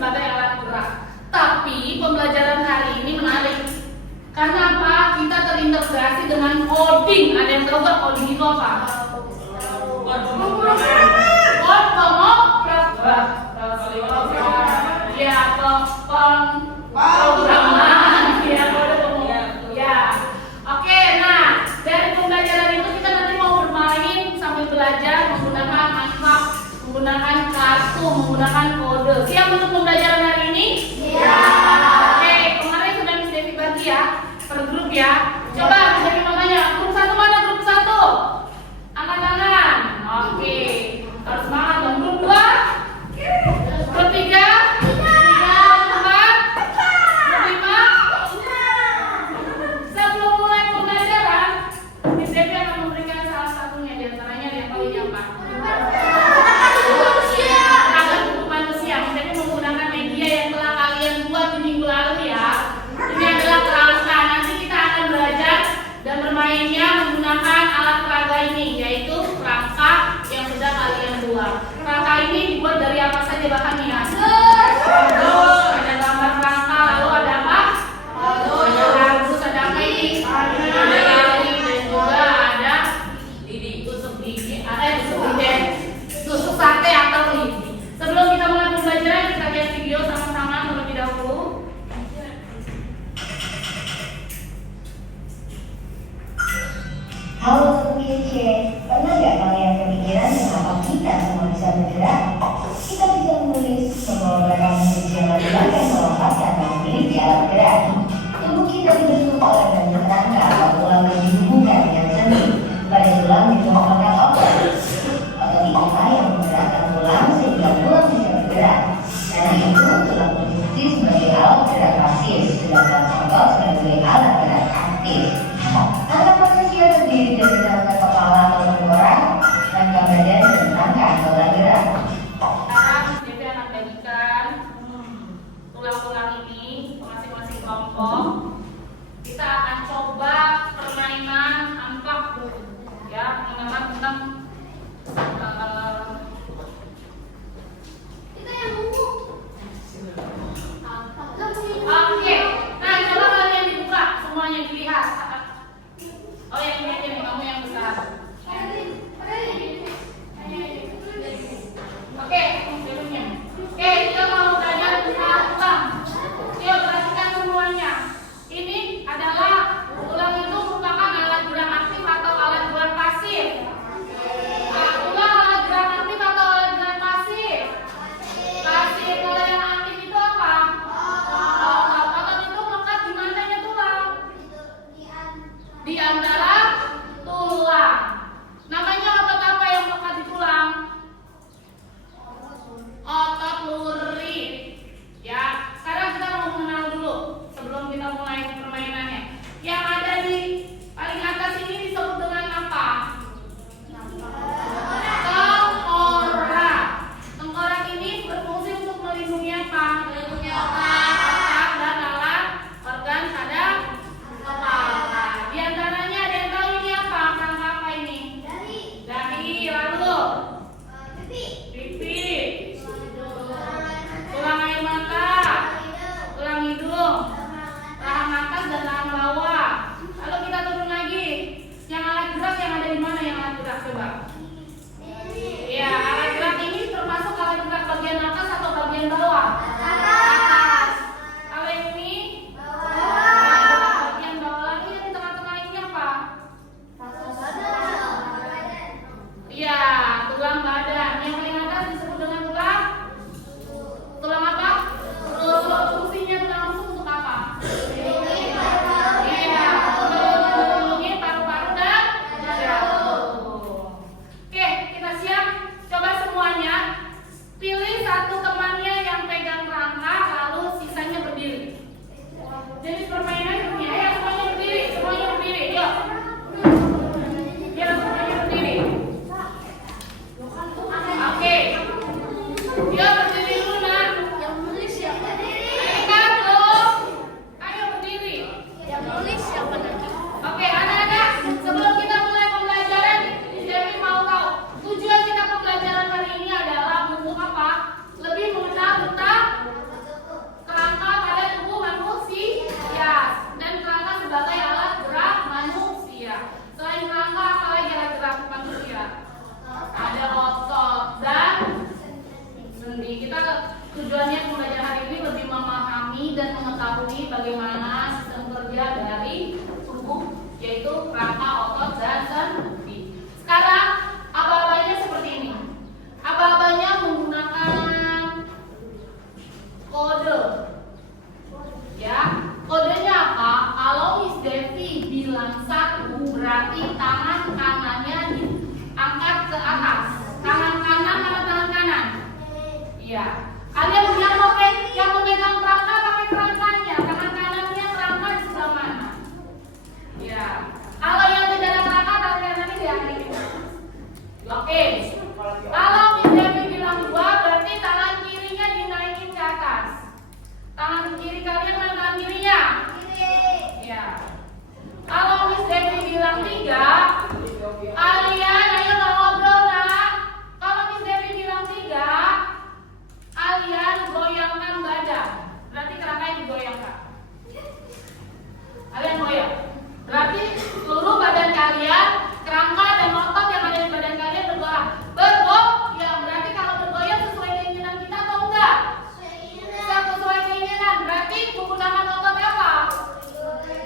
sebagai alat gerak. Tapi pembelajaran hari ini menarik. Karena apa? Kita terintegrasi dengan coding. Ada yang tahu nggak coding itu apa? Programan. Ya. Oke, nah dari pembelajaran itu kita nanti mau bermain sambil belajar menggunakan angka, menggunakan kartu, menggunakan kode. Siap untuk pembelajaran hari ini? Ya. Oke, kemarin sudah Miss Devi bagi ya per grup ya. Coba Miss Devi mau tanya, grup 1 mana grup 1? Angkat tangan. Oke, harus semangat dong. Grup 2? Grup 3? Sebelum mulai pembelajaran, Miss Devi akan memberikan salah satunya di antaranya yang paling gampang. Seragam buku manusia. Miss Devi menggunakan media yang telah kalian buat di minggu lalu ya. Ini adalah kerangka. Nanti kita akan belajar dan bermainnya menggunakan alat peraga ini, yaitu kerangka yang sudah kalian buat. Kerangka ini dibuat dari apa saja bahannya? Ada gambar kerangka, lalu ada apa? Ada kardus, ada apa ini? Ada lidi, dan juga ada tusuk sate atau lidi. Sebelum kita mulai pembelajaran, kita lihat video sama-sama terlebih dahulu. Halo Sobat Kece, pernah nggak kalian kepikiran kenapa kita semua bisa bergerak? Kita bisa menulis, mengolahraga menjadi bahkan melompat karena memiliki alat gerak. Tubuh kita dibentuk oleh banyak rangka atau tulang yang dihubungkan dengan sendi. Pada tulang ditumpahkan otot. Otot itulah yang menggerakkan tulang sehingga tulang bisa bergerak. Karena itu tulang berfungsi sebagai alat gerak pasif, sedangkan otot sebagai alat gerak aktif. Anak manusia terdiri dari rangka kepala atau tengkorak, rangka badan dan rangka anggota gerak. Sekarang Miss Devi akan bagikan tulang-tulang ini ke masing-masing kelompok. Kita akan coba permainan amplak ya, mengenal tentang kita yang nunggu. Oke, nah coba kalian dibuka semuanya dilihat. Oh yang ini aja nih, kamu yang besar. Oke, sebelumnya. Oke, kita mau belajar tentang tulang. Yuk perhatikan semuanya. Ini adalah tulang itu merupakan alat gerak aktif atau alat gerak pasif. Tulang alat gerak aktif atau alat gerak pasif? Pasif. Kalau yang aktif itu apa? Otot itu melekat di mananya tulang? Di antara tulang. Namanya otot apa yang melekat di tulang? Otot lurit. Ya, sekarang kita mau mengenal dulu sebelum kita mulai permainannya. Yang ada di paling atas ini disebut dengan apa? Tengkorak. Tengkorak ini berfungsi untuk melindungi apa? Melindungi otak dan alat organ pada kepala. Di antaranya ada yang tahu ini apa? Rangka apa ini? Dahi. Lalu pipi, tulang air mata, tulang hidung, rahang atas dan rahang bawah. Lalu kita turun lagi. Yang alat gerak yang ada di mana yang alat gerak coba? Ya, alat gerak ini termasuk alat gerak bagian atas atau bagian bawah? Kita tujuannya pembelajaran hari ini lebih memahami dan mengetahui bagaimana sistem kerja dari tubuh, yaitu kerangka, otot, dan sendi. Sekarang aba-abanya seperti ini. Aba-abanya menggunakan kode. Ya, kodenya apa? Kalau Miss Devi bilang 1, berarti tangan kanannya diangkat ke atas. Tangan kanan mana tangan kanan? Iya. Kalian yang memegang kerangka pakai kerangkanya. Tangan kanannya kerangka di sebelah mana? Iya. Kalau yang tidak ada kerangka, tangan kanannya diangkat. Oke. Kalau Miss Devi bilang 2, berarti tangan kirinya dinaikin ke atas. Tangan kiri kalian mana tangan kirinya? Kiri. Iya. Kalau Miss Devi bilang 3, kalian ayo ngobrol nak. Kalau Miss Devi bilang 3, kalian goyangkan badan. Berarti kerangkanya digoyangkan. Kalian goyang. Berarti seluruh badan kalian, kerangka dan otot yang ada di badan kalian bergoyang. Bergoyang. Berarti kalau bergoyang sesuai keinginan kita atau enggak? Sesuai keinginan. Berarti menggunakan otot apa?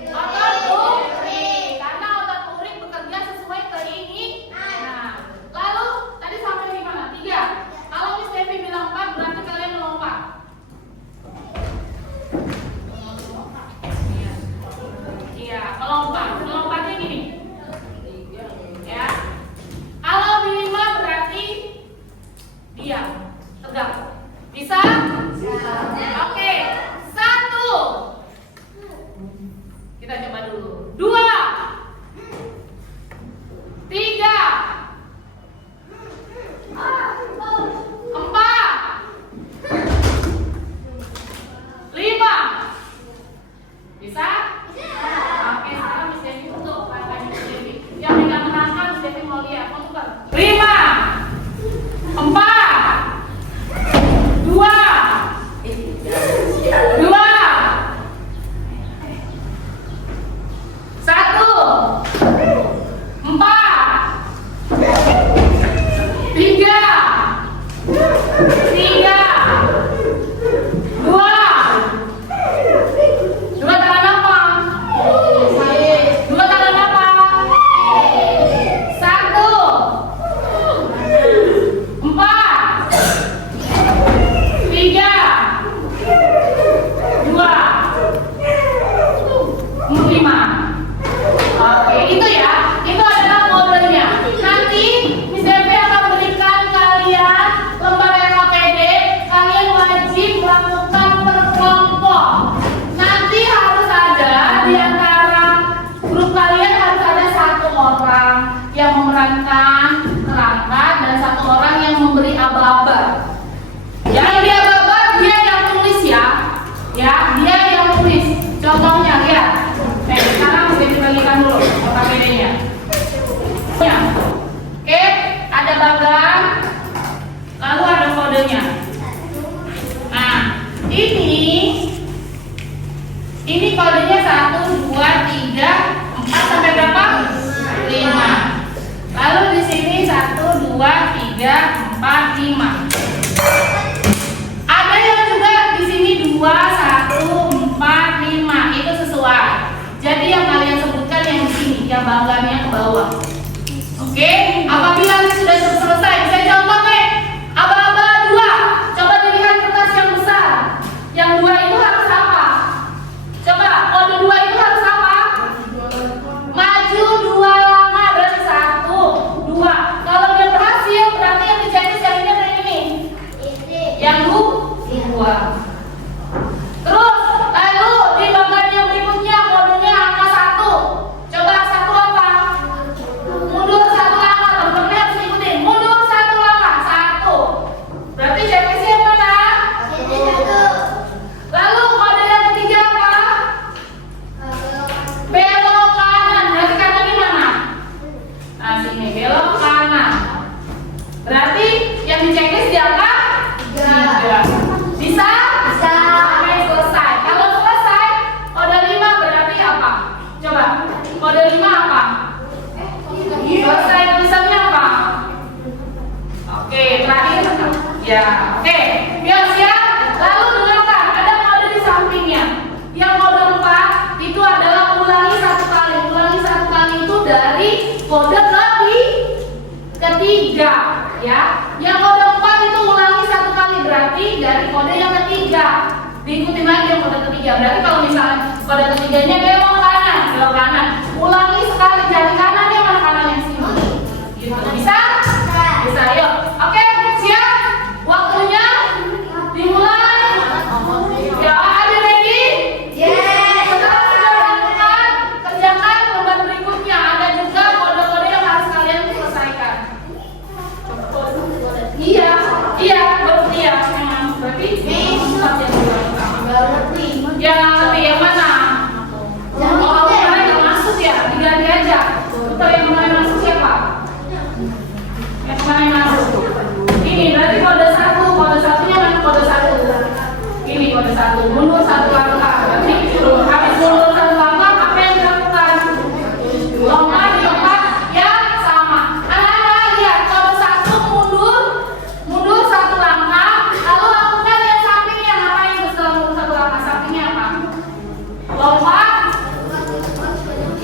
Otot urik. Karena otot urik bekerja sesuai keinginan. Nah, lalu tadi sampai di mana? 3. Kalau Miss Devi bilang 4, berarti kalian melompat. Iya, melompat. Melompatnya gini. Ya. Kalau di 5 berarti diam, tegak. Bisa? Oke. 1. Kita coba dulu. 2. 3. 4. 5. Bisa? Oke, sekarang Miss Devi untuk langkahnya Miss Devi. Yang pegang kerangka Miss Devi mau lihat. Mau tukar? 5. 4. 2. 2. 1. 4. 3. 3. 2. 2 tangan apa? 2 tangan apa? 1. 4. 3. 2. 5. Oke, itu ya. Itu adalah kodenya. Nanti Miss Devi akan berikan kalian lembar LKPD. Kalian wajib melakukan berkelompok. Nanti harus ada di antara grup kalian harus ada 1 orang yang memerankan kerangka dan 1 orang yang memberi aba-aba. Yang di aba-aba dia yang tulis ya. Ya, dia yang tulis. Contohnya lihat. Sekarang bisa dibagikan dulu LKPD-nya. Ya. Oke, ada bagan, lalu ada kodenya. Nah, ini kodenya 1, 2, 3, 4 sampai berapa? 5. Lalu di sini 1, 2, 3, 4, 5. Ada yang juga di sini 2, 1, 4, 5. Itu sesuai. Jadi yang kalian sebutkan yang di sini, yang banggaannya ke bawah. Oke, apabila sudah selesai, saya contoh nih, aba-aba 2. Coba dilihat kertas yang besar. Yang 2 itu harus apa? Coba, kode 2 itu harus apa? Maju 2 langkah, berarti 1, 2. Kalau dia berhasil, berarti yang dijadi jadinya dari ini. Yang 2. Terus, lalu di bagian yang berikutnya kodenya angka 1. Coba 1 apa? Mundur 1 langkah, teman-teman harus ikutin. Mundur 1 langkah, 1. Berarti CPC yang mana? Lalu kode yang ketiga apa? Belok kanan. Berarti kanannya mana? Nah, sini belok kanan. Berarti yang diceklis di angka 3. Bisa? Sampai selesai. Kalau selesai, kode 5 berarti apa? Coba, kode 5 apa? Selesai tulisannya apa? Oke, terakhir. Ya, oke. Oke, biar siap. Lalu dengarkan, ada kode di sampingnya. Yang kode 4 itu adalah ulangi 1 kali. Ulangi 1 kali itu dari kode ketiga, ya. Yang kode 4 itu ulangi 1 kali, berarti dari kode yang ketiga. Diikuti lagi yang kode ketiga. Berarti kalau misalnya kode ketiganya belok kanan. Ulangi sekali jari kanan, dia mana kanan yang sini. Gitu. Bisa? Bisa. Yuk. Oke, siap? Waktunya dimulai. Ya, ada ready? Yes. Setelah sudah lakukan, kerjakan lembar berikutnya. Ada juga kode-kode yang harus kalian selesaikan. Iya, berarti ya. Berarti yang ngerti yang mana? Oh, kemarin nggak masuk ya? Diganti aja. Putar yang kemarin masuk siapa? Yang kemarin masuk. Ini berarti kode 1. Kode satunya mana? Kode 1. Ini kode 1. Mundur 1 langkah. Berarti habis mundur 1 langkah, apa yang dilakukan? Lompat di tempat yang sama. Anak-anak lihat kode 1 mundur 1 langkah. Lalu lakukan yang sampingnya. Ngapain setelah mundur 1 langkah? Sampingnya apa? Lompat.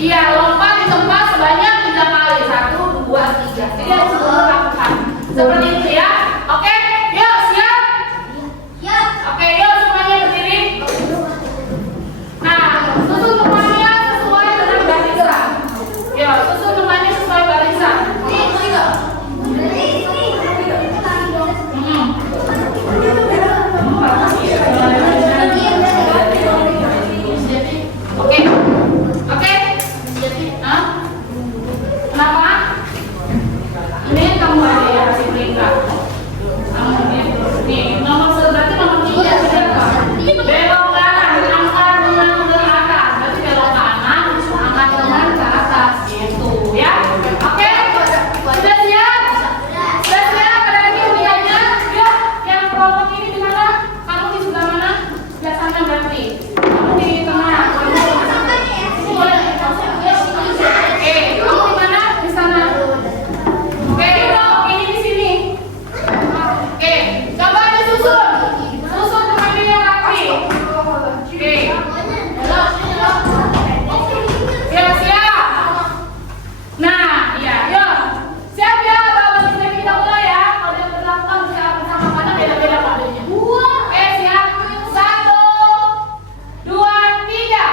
Iya, lompat di tempat sebanyak 3 kali. 1, 2, 3. Jadi harus lakukan seperti itu ya. Oke, yuk siap. Oke, yuk semuanya berdiri. Nah, susun temannya sesuai dengan barisan. Yuk, susun temannya sesuai barisan. Oke. Hah? Kenapa? Ini kamu ada ya kasih peringkat. Nih, nomor berarti nomor 3 sudah kan? Belok kanan, angkat dengan ke atas. Berarti belok kanan, angkat dengan ke atas gitu ya. Oke? Sudah siap? Sudah siap? Ada lagi undiannya? Yuk, yang kelompok ini di mana? Kamu di sebelah mana? Sebelah sana berarti. Kamu di tengah. Oke, kamu di mana? Di sana. Oke, ini di sini. Oke, coba disusun. Susun temannya yang rapi. Oke. Siap. Nah, iya, yuk. Siap ya, Bapak Ibu kita mulai ya. Kalau yang berlakukan bisa bersama karena beda-beda kodenya. Oke, siap. 1, 2, 3.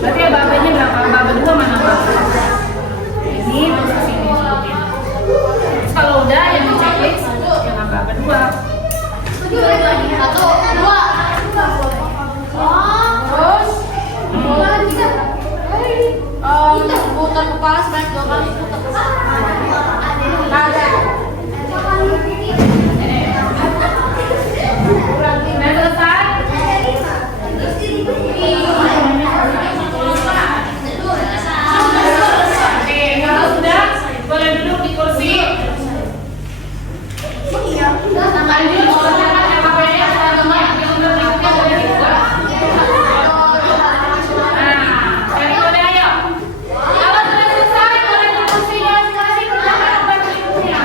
Berarti ya babanya berapa? Baba 2 mana Baba? Ini terus ke sini sebutin. Terus kalau udah yang di checklist yang Baba 2. 1, 2. Terus putar kepala sebanyak 2 kali. Ada. Udah selesai? Oke, kalau sudah boleh duduk di kursi. Lanjut, kerjakan LKPD teman-teman yang berikutnya boleh dibuat. Nah, dari kode ayo. Kalau sudah selesai, boleh di kursi masing-masing kerjakan lembar berikutnya.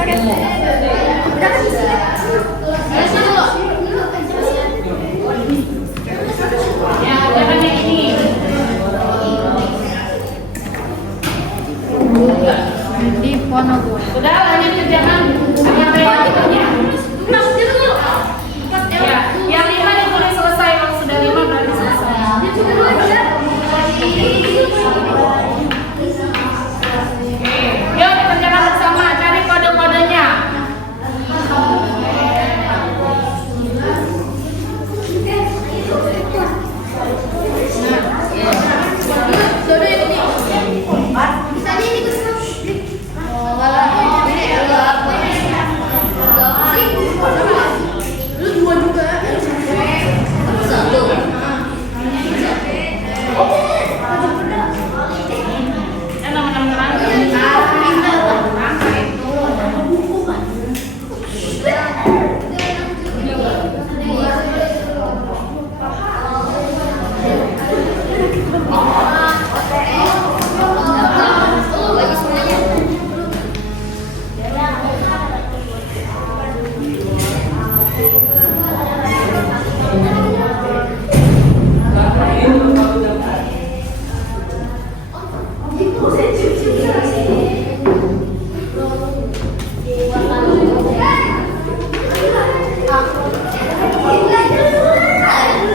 Ya, jangan yang ini. Di Ponorogo. Udah lanjut kerjaan sama berikutnya. Ya, yang 5 ditulis selesai. Kalau sudah 5 berarti selesai. Oke, yuk dikerjakan bersama. Cari kode-kodenya.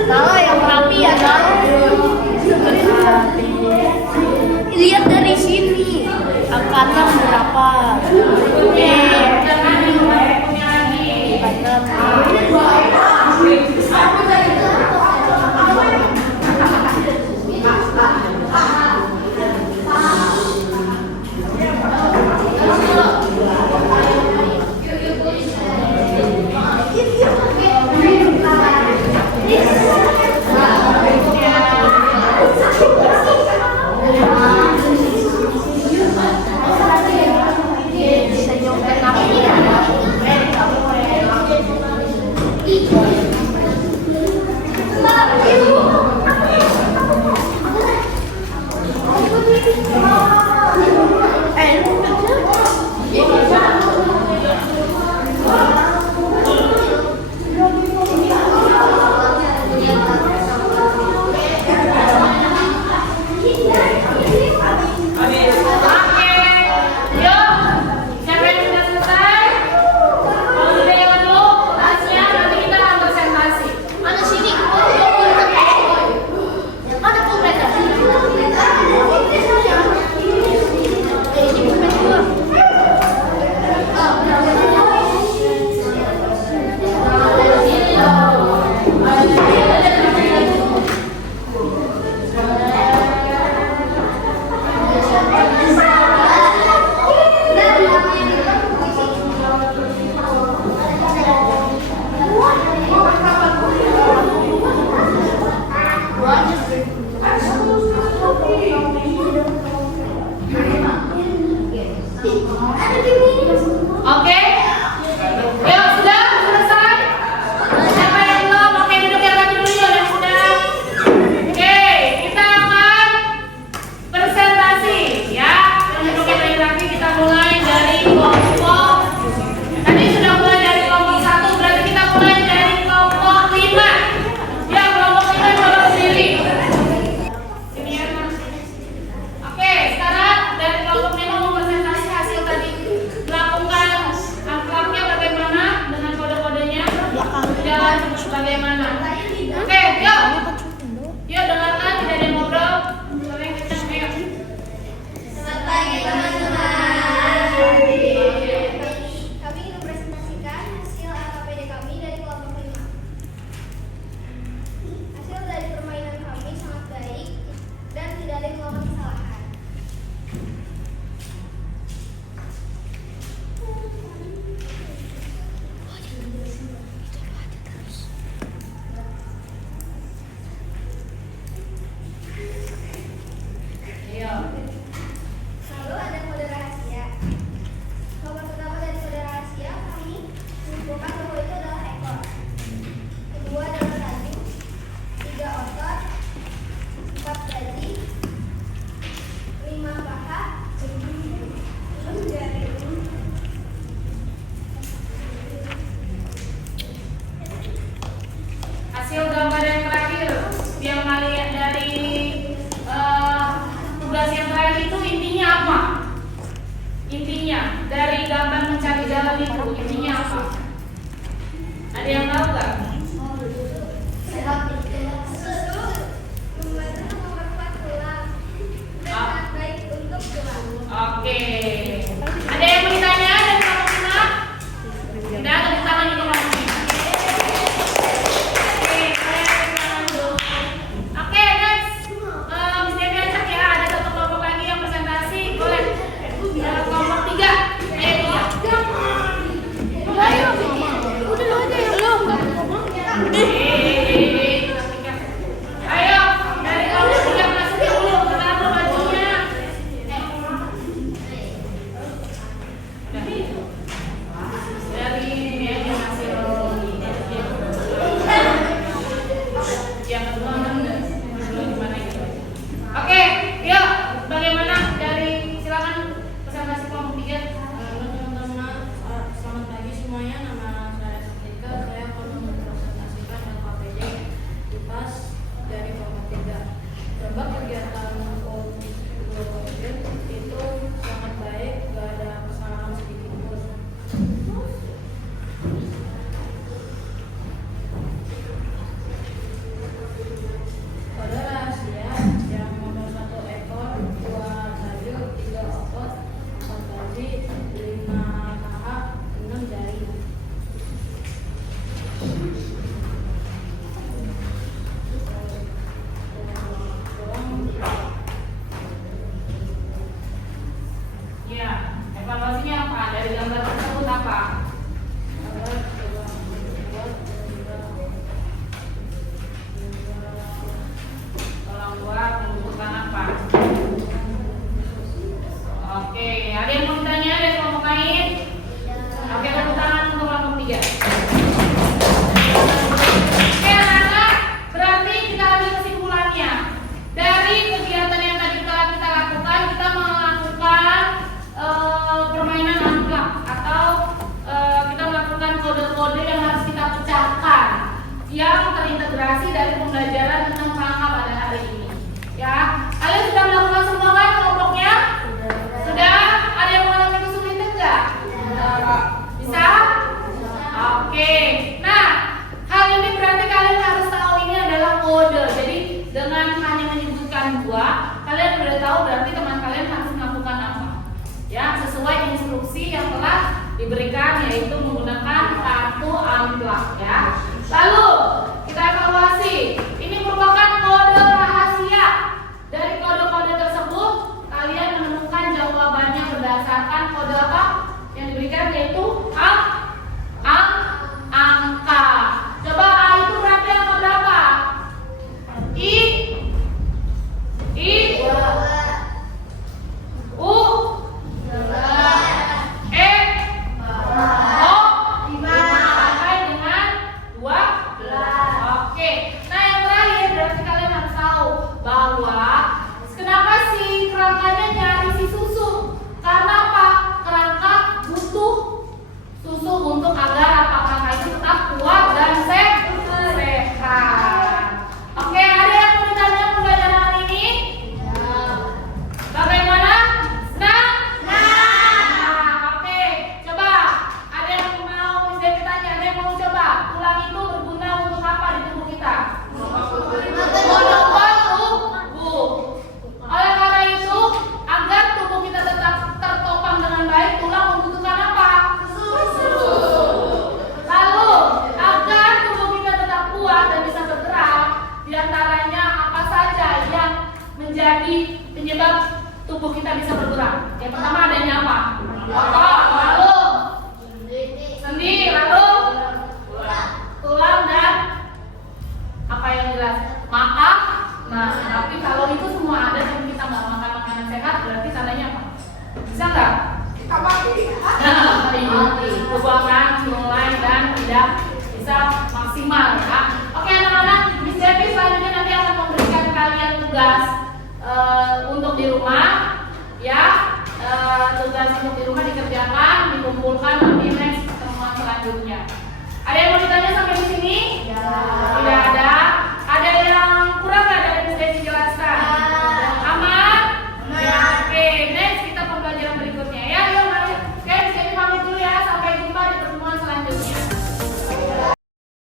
Kalau yang rapi ya dong. Lihat dari sini angkatan berapa? Jangan punya lagi. Oke? Yuk, sudah selesai? Siapa yang belum? Oke, duduk yang rapi dulu ya, yang sudah. Oke, kita akan presentasi ya. Yang duduk yang rapi kita mulai dari kelompok. Tadi sudah mulai dari kelompok 1, berarti kita mulai dari kelompok 5. Ya, kelompok 5 coba sendiri. Sini ya. Oke, sekarang dari kelompok 5 mau presentasi hasil tadi. Lakukan angkanya bagaimana dengan kode-kodenya, jalan bagaimana. Oke, yuk. Yuk dengarkan, tidak ada yang ngobrol. Kalian kencang, ayo. Selamat pagi teman-teman. Kami ingin mempresentasikan hasil LKPD kami dari kelompok 5. Hasil dari permainan kami sangat baik dan tidak ada yang melakukan kesalahan. Hasil gambar yang terakhir yang kalian dari tugas yang terakhir itu intinya apa? Intinya dari gambar mencari jalan itu intinya apa? Ada yang tahu nggak? Oke. Ada yang mau ditanya dari kelompok 5? Tidak, tepuk tangan untuk kelompok 5. Oke, kalian tepuk tangan dulu. Oke, next. Miss Devi ajak ya, ada satu kelompok lagi yang presentasi. Boleh. Kelompok 3. Ayo 3. Ayo. Udah lu aja ya. Belum. Ayo, dari kelompok 3 masukin dulu ke dalam bajunya. Dari ini aja hasil yang kedua gimana gitu. Oke, yuk bagaimana dari silakan presentasi kelompok 3. Teman-teman, selamat pagi semuanya. Nama saya Satika. Saya akan mempresentasikan LKPD IPAS dari kelompok 3. Coba kegiatan project itu sangat baik, gak ada kesalahan sedikit pun. Pada rahasia yang nomor 1 ekor, 2 sayur, 3 otot, 4 gaji, 5 paha, 6 jari. Ya, evaluasinya apa? Dari gambar tersebut apa? Tolong buat menunjukkan apa? Oke, ada yang mau ditanya dari kelompok lain? Oke, tepuk tangan untuk kelompok 3. Oke, anak-anak, berarti kita ambil kesimpulannya. Dari kegiatan yang tadi telah kita lakukan, kita melakukan permainan angka atau kita melakukan kode-kode yang harus kita pecahkan yang terintegrasi dari pembelajaran tentang angka pada hari ini. Ya, kalian sudah melakukan semua kan kelompoknya? Sudah? Ada yang mengalami kesulitan nggak? Bisa? Oke. Nah, hal ini berarti kalian harus tahu ini adalah kode. Jadi dengan hanya menyebutkan 2, kalian sudah tahu berarti teman kalian harus melakukan apa? Ya, sesuai instruksi yang telah diberikan, yaitu menggunakan kartu amplop ya. Lalu kita evaluasi. Ini merupakan kode rahasia. Dari kode-kode tersebut kalian menemukan jawabannya berdasarkan kode apa yang diberikan, yaitu angka. Coba A itu berarti angka berapa? I U E O sampai dengan 12. Oke. Nah, yang terakhir berarti kalian harus tahu bahwa kenapa si kerangkanya nyari si susu? Karena apa? Kerangka butuh susu untuk agar apa kerangka itu tetap kuat dan sehat. Oke, ada yang mau ditanya pembelajaran hari ini? Bagaimana? Senang? Oke. Coba ada yang mau Miss Devi tanya, ada yang mau coba tulang itu berguna untuk apa di tubuh kita? Membuat tubuh. Oleh karena itu, agar tubuh kita tetap tertopang dengan baik, tulang membutuhkan apa? Susu. Lalu, agar tubuh kita tetap kuat dan bisa bergerak, diantaranya apa saja yang menjadi penyebab tubuh kita bisa bergerak? Yang pertama adanya apa? Otot, lalu sendi, lalu tulang dan apa yang jelas? Makan. Nah, tapi kalau itu semua ada tapi kita nggak makan makanan sehat, berarti tandanya apa? Bisa nggak? Kita mati. Keuangan mulai dan tidak bisa maksimal ya. Oke anak-anak, Miss Devi selanjutnya nanti akan memberikan kalian tugas untuk di rumah ya. Tugas untuk di rumah dikerjakan, dikumpulkan nanti next pertemuan selanjutnya. Ada yang mau ditanya sampai di sini? Ya. Tidak.